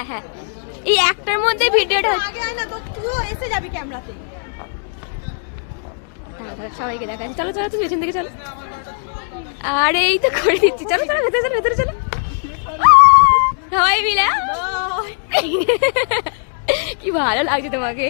হ্যাঁ হ্যাঁ এই একটার মধ্যে ভিডিওটা আগে আয় না তো, তুইও এসে যাবি ক্যামেরাতে। সবাইকে দেখা যাচ্ছে। চলো চলো তুমি পেছন থেকে চলো। আর এই তো করে দিচ্ছি, চলো চলো ভেতরে চলো, ভেতরে চলো সবাই মিলে। কি ভালো লাগছে তোমাকে।